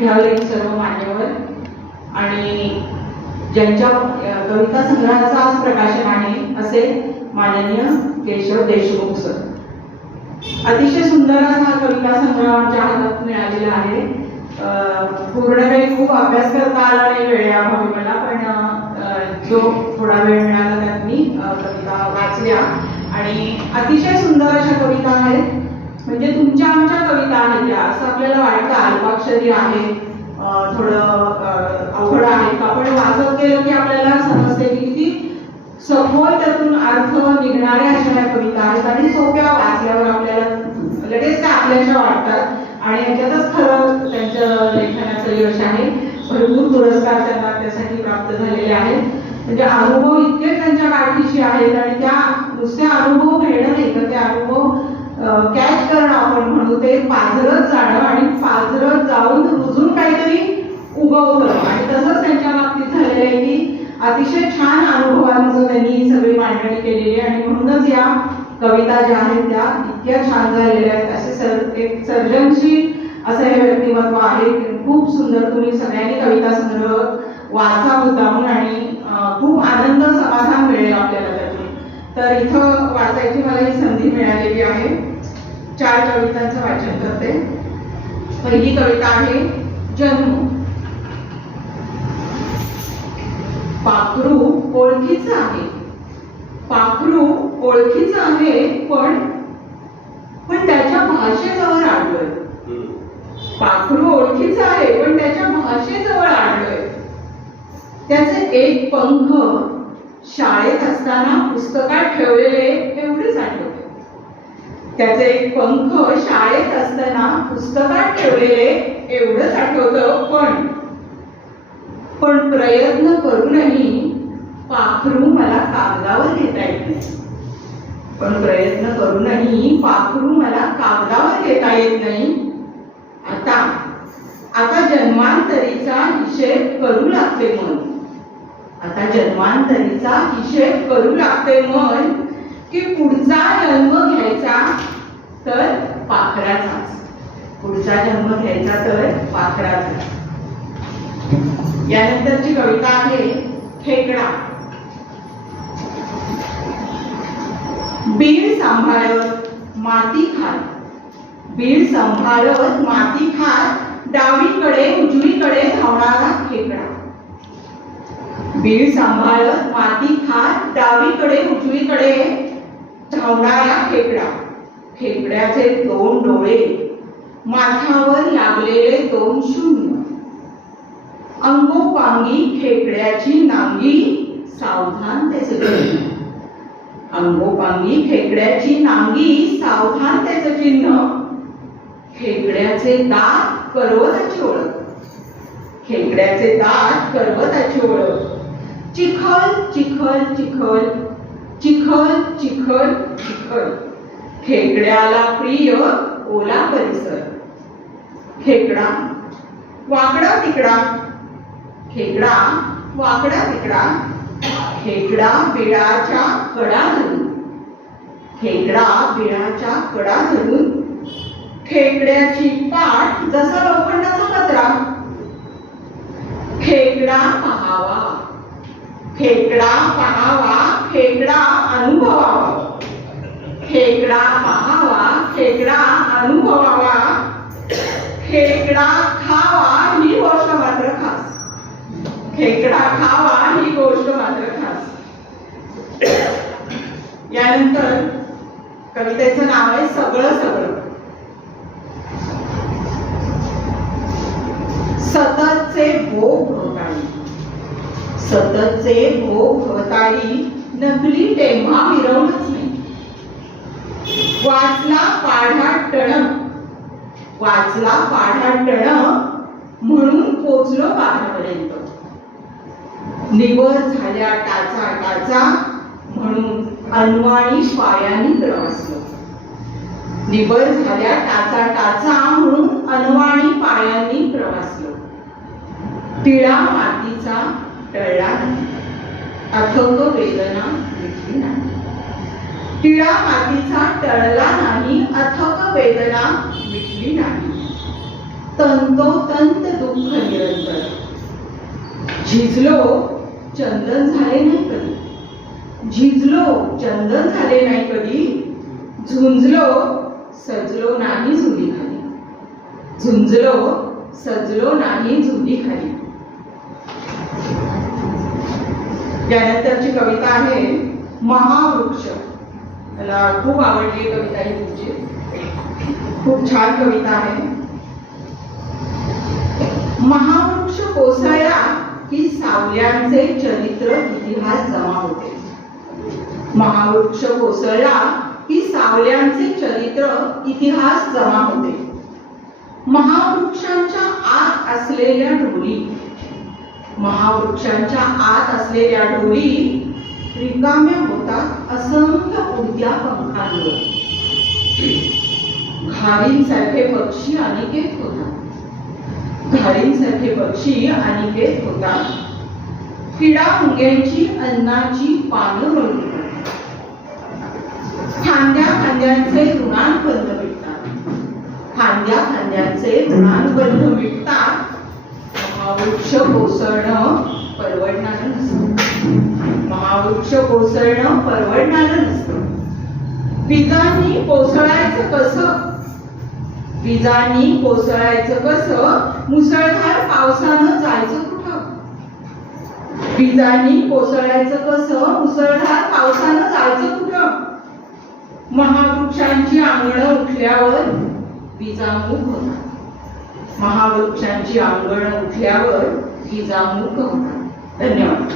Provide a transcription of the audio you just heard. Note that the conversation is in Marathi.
सर्व मान्यवर आणि ज्यांच्या कविता संग्रहाचा आज प्रकाशन आहे असे माननीय केशव देशमुख सर. अतिशय सुंदर असा कविता संग्रह आमच्या हातात मिळालेला आहे. पूर्ण काही खूप अभ्यास करता आला नाही वेळेअभावी मला, पण जो थोडा वेळ मिळाला त्यात मी कविता वाचल्या आणि अतिशय सुंदर अशा कविता आहेत. म्हणजे तुमच्या आमच्या कविता आहेत त्या, असं आपल्याला वाटतं. अल्पाक्षरी आहे, थोडं अवघड आहे का, पण वाचत गेलं की आपल्याला समजते की किती सखोल त्यातून अर्थ निघणाऱ्या अशा कविता आहेत आणि सोप्या वाचल्यावर आपल्याला लगेच त्या आपल्याशा वाटतात आणि याच्यातच खरं त्यांचं लेखनाचं यश आहे. भरपूर पुरस्कार त्यांना त्यासाठी प्राप्त झालेले आहेत. म्हणजे अनुभव इतके त्यांच्या गाठीशी आहेत आणि त्या नुसते अनुभव घेणं नाही तर ते अनुभव कॅच करणं आपण म्हणू, ते पाझरत जाणं आणि पाझरत जाऊन रुजून काहीतरी उगवतं आणि तसंच त्यांच्या बाबतीत झालेलं आहे की अतिशय छान अनुभवांचं त्यांनी सगळी मांडणी केलेली आहे आणि म्हणूनच या कविता ज्या आहेत त्या इतक्या छान झालेल्या आहेत. असे एक सर्जनशील असं हे व्यक्तिमत्व आहे. खूप सुंदर. तुम्ही सगळ्यांनी कविता संग्रह वाचा मुद्दामून आणि खूप आनंद समाधान मिळेल आपल्याला त्यातून. तर इथं वाचायची मला ही संधी मिळालेली आहे. 4 कवितांचं वाचन करते. पहिली कविता आहे जन्म. पाखरू ओळखीचं आहे, पाखरू ओळखीचं आहे, पण त्याच्या भाषेजवळ आडलोय. पाखरू ओळखीचं आहे पण त्याच्या भाषेजवळ आडलोय. त्याचे एक पंख शाळेत असताना पुस्तकात ठेवलेले एवढेच आठवते. त्याचे एक पंख शाळेत असताना पुस्तकात ठेवलेले एवढंच आठवतं, पण प्रयत्न करूनही पाखरू मला कागदावर घेता येत नाही. पण प्रयत्न करूनही पाखरू मला कागदावर घेता येत नाही. आता जन्मांतरीचा हिशेब करू लागते मन. आता जन्मांतरीचा हिशेब करू लागते मन की पुढचा जन्म घ्यायचा तर पाखराचाच. पुढचा जन्म घ्यायचा तर पाखराचाच. यानंतरची कविता आहे खेकडा. बीड सांभाळत माती खात, बीड सांभाळत माती खात डावीकडे उजवीकडे धावणारा खेकडा. बीड सांभाळत माती खात डावीकडे उजवीकडे धावणारा खेकडा. खेकड्याचे 2 डोळे, माथ्यावर लागलेले 2 शून्य. अंगोपांगी खेकड्याची नांगी, सावधान त्याचे चिन्ह. अंगोपांगी खेकड्याची नांगी, सावधान त्याचे चिन्ह. खेकड्याचे दात पर्वताची ओळख, खेकड्याचे दात पर्वताची ओळख. चिखल चिखल चिखल, चिखल चिखल चिखल. खेकड्याला प्रिय ओला परिसर. खेकडा वाकडा तिकडा, खेकडा वाकडा तिकडा. खेकडा बिळाच्या कडा धरून, खेकडा बिळाच्या कडा धरून. खेकड्याची पाठ जसा लोखंडाचा पत्रा. खेकडा पहावा, खेकडा पहावा, खेकडा अनुभवावा. खेकडा पहावा, खेकडा अनुभवावा. खेकडा खावा ही गोष्ट मात्र खास. खेकडा खावा ही गोष्ट मात्र खास. यानंतर कवितेचं नाव आहे सगळं सगळं. सततचे भोग भोवताळी, सततचे भोग भोवताळी. नकली टेंभा मिरवणच नाही. वाचला पाढा टण, वाचला पाढा टण म्हणून पोचलो पाढ्यापर्यंत. निवर झाल्या टाचा टाचा म्हणून अनवाणी पायांनी प्रवासलो. निवर झाल्या टाचा टाचा म्हणून अनवाणी पायांनी प्रवासलो. टिळा मातीचा टळला नाही, अथक वेदना मिटली नाही. टिळा मातीचा टळला नाही, अथक वेदना मिटली नाही. तंतोतंत दुःख झिजलो चंदन झाले नाही कधी, झिजलो चंदन झाले नाही कधी, झुंजलो सजलो नाही झुली खाली, झुंजलो सजलो नाही झुली खाली. त्यानंतरची कविता आहे महावृक्ष. मला खूप आवडली कविता ही तुमची, खूप छान कविता आहे. महावृक्ष कोसळला की सावल्यांचे चरित्र इतिहास जमा होते. महावृक्ष कोसळला की सावल्यांचे चरित्र इतिहास जमा होते. महावृक्षांच्या आत असलेल्या डोरी, महावृक्षांच्या आत असलेल्या डोरी रिकाम्या होतात असंख्य उडत्या पंखांवर. घारींसारखे पक्षी अनिकेत होतात, घारींसारखे पक्षी अनिकेत होतात. किडा मुंग्यांची अन्नाची पानं मिळतात, खांद्या खांद्यांचे ऋणानुबंध मिटतात, खांद्या खांद्यांचे ऋणानुबंध मिटतात. महावृक्ष कोसळणं परवडणारं नसतं, महावृक्ष कोसळणं परवडणारं नसतं. विजांनी कोसळायचं कसं, विजांनी कोसळायचं कसं, मुसळधार पावसानं जायचं कुठं. विजांनी कोसळायचं कसं, मुसळधार पावसानं जायचं कुठं. महावृक्षांची अंगणं उठल्यावर विजामुख होतात, महावृक्षांची अंगणं उठल्यावर विजामुख होतात. धन्यवाद.